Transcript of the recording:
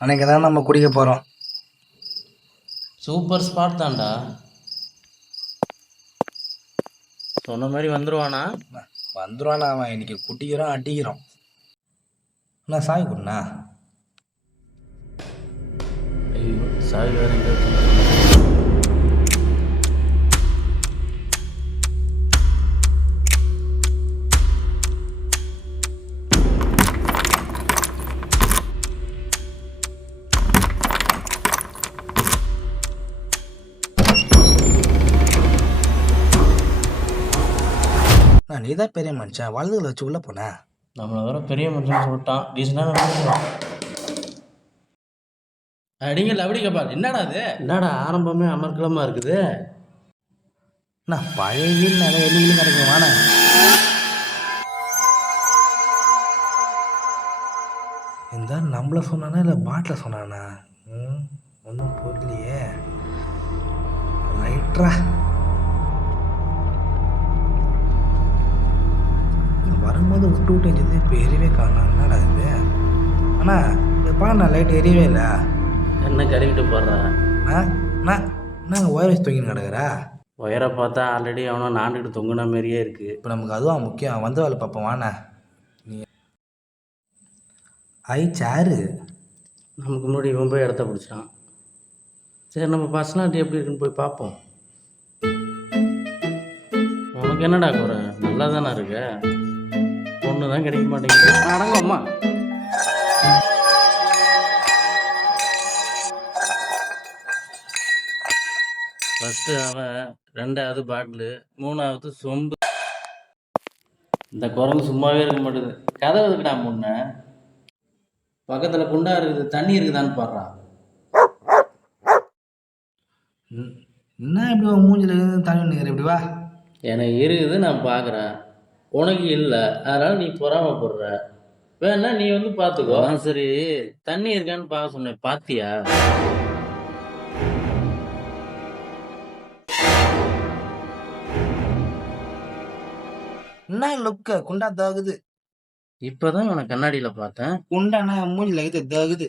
அன்னைக்கு தான் நம்ம குடிக்க போகிறோம். சூப்பர் ஸ்பாட் தான்டா. சொன்ன மாதிரி வந்துடுவானா? வந்துடுவானா அவன்? இன்னைக்கு குட்டிக்கிறோம் அடிக்கிறோம். அண்ணா சாவி கொடுண்ணா. ஐயோ சாவி வேற எங்கே இருக்கு? நீ தான் பெரிய மனுஷன், வலதுகளை வச்சு உள்ளே போன. நம்மளை வேற பெரிய மனுஷன் சொல்லிட்டான். டீசெண்டாக நடந்துக்கிறோம். அடிங்கல் அப்படி கேப்பால். என்னடா அது? என்னடா ஆரம்பமே அமர்க்கலமாக இருக்குது? நான் பழைய வீடு நிறைய வெளியிலும் கிடைக்கும் வானே. இந்த நம்மள சொன்னானா இல்லை பாட்டில் சொன்னானா? ஒன்றும் புரியலையே. ரைட்ரா வரும்போது விட்டு விட்டு இருந்தது, இப்போ எரியவே காணும். என்னடா இது? அண்ணா எப்பா நான் லைட் எரியவே இல்லை. என்ன கறிக்கிட்டு போடுறா? நாங்கள் ஒயர் வச்சு தொங்கின்னு கிடக்குறா. ஒயரை பார்த்தா ஆல்ரெடி அவனை நாண்டுக்கிட்டு தொங்குன மாதிரியே இருக்குது. இப்போ நமக்கு அதுவும் முக்கியம். வந்து வேலை பார்ப்போம் வாண்ணா. நீ சேரு நமக்கு முன்னாடி இவன் போய் இடத்த பிடிச்சான். சரி நம்ம பர்சனாலிட்டி எப்படி இருக்குன்னு போய் பார்ப்போம். உனக்கு என்னடா குறை? நல்லா தானே இருக்க. பொண்ணு தான் கிடைக்க மாட்டேங்குது. அடங்க அம்மா. ஃபஸ்ட்டு அவன், ரெண்டாவது பாட்டிலு, மூணாவது சொம்பு. இந்த குரங்கு சும்மாவே இருக்க மாட்டேது. கதை எதுக்குடா முன்ன? பக்கத்தில் குண்டா இருக்குது, தண்ணி இருக்குதான்னு பாடுறான். என்ன இப்படி மூஞ்சில் தண்ணி நிற்கிற? இப்படி வா. எனக்கு இருக்குது, நான் பார்க்குறேன். உனக்கு இல்லை, அதனால் நீ பொறாமப்படுற. வேணா நீ வந்து பார்த்துக்கோ. சரி தண்ணி இருக்கான்னு பார்க்க சொன்னேன், பார்த்தியா? என்ன லுக்க குண்டா தாகுது? இப்போதான் உனக்கு கண்ணாடியில் பார்த்தேன். குண்டானா மூஞ்சில் இது தாகுது.